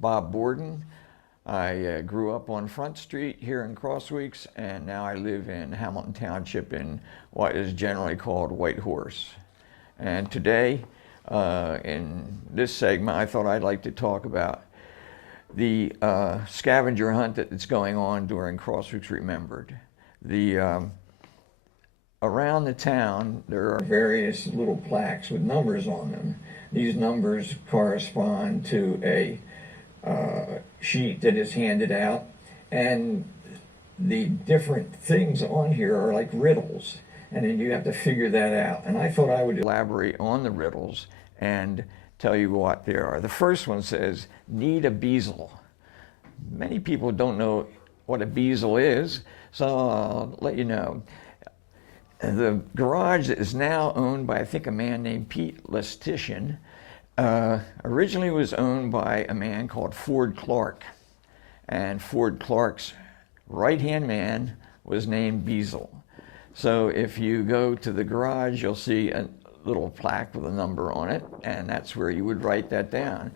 Bob Borden. I grew up on Front Street here in Crosswicks, and now I live in Hamilton Township in what is generally called White Horse. And today, in this segment, I thought I'd like to talk about the scavenger hunt that's going on during Crosswicks Remembered. Around the town, there are various little plaques with numbers on them. These numbers correspond to a sheet that is handed out, and the different things on here are like riddles, and then you have to figure that out. And I thought I would elaborate on the riddles and tell you what they are. The first one says, need a beazle. Many people don't know what a beazle is, so I'll let you know. The garage is now owned by, I think, a man named Pete Lestitian. Originally was owned by a man called Ford Clark, and Ford Clark's right-hand man was named Beazle. So if you go to the garage, you'll see a little plaque with a number on it, and that's where you would write that down.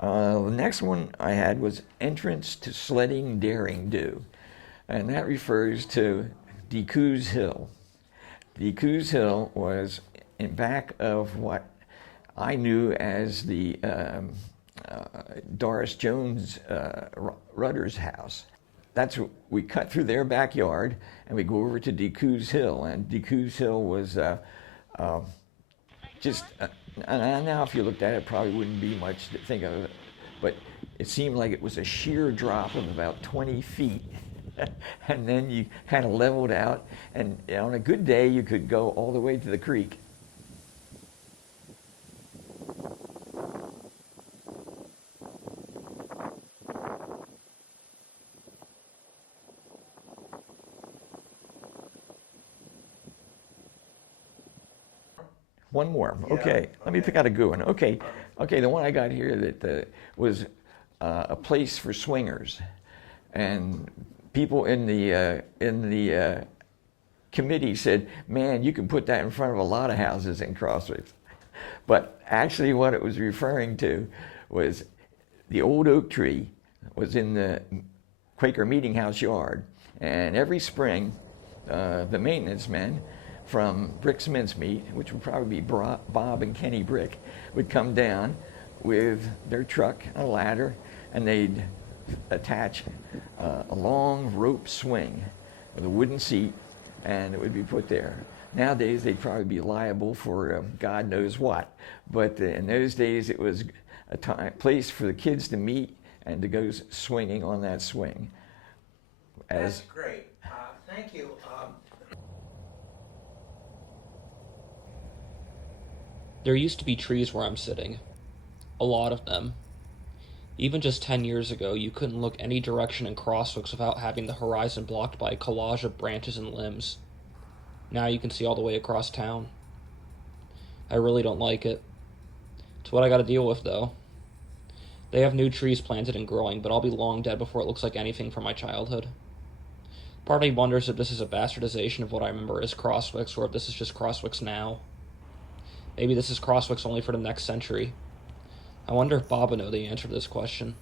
The next one I had was entrance to sledding daring do, and that refers to DeCoos Hill. DeCoos Hill was in back of what I knew as the Doris Jones Rudder's house. That's what we cut through their backyard, and we go over to DeCoos Hill, and DeCoos Hill was and now if you looked at it, it probably wouldn't be much to think of, but it seemed like it was a sheer drop of about 20 feet. And then you kind of leveled out, and on a good day you could go all the way to the creek. One more. Okay, let me pick out a good one. Okay, the one I got here that was a place for swingers, and people in the committee said, "Man, you can put that in front of a lot of houses in Crosswicks." But actually, what it was referring to was the old oak tree was in the Quaker Meeting House yard, and every spring, the maintenance men from Brick's Mincemeat, which would probably be Bob and Kenny Brick, would come down with their truck, a ladder, and they'd attach a long rope swing with a wooden seat, and it would be put there. Nowadays, they'd probably be liable for God knows what, but in those days, it was a place for the kids to meet and to go swinging on that swing. That's great. Thank you. There used to be trees where I'm sitting. A lot of them. Even just 10 years ago, you couldn't look any direction in Crosswicks without having the horizon blocked by a collage of branches and limbs. Now you can see all the way across town. I really don't like it. It's what I gotta deal with, though. They have new trees planted and growing, but I'll be long dead before it looks like anything from my childhood. Part of me wonders if this is a bastardization of what I remember as Crosswicks, or if this is just Crosswicks now. Maybe this is Crosswicks only for the next century. I wonder if Bob would know the answer to this question.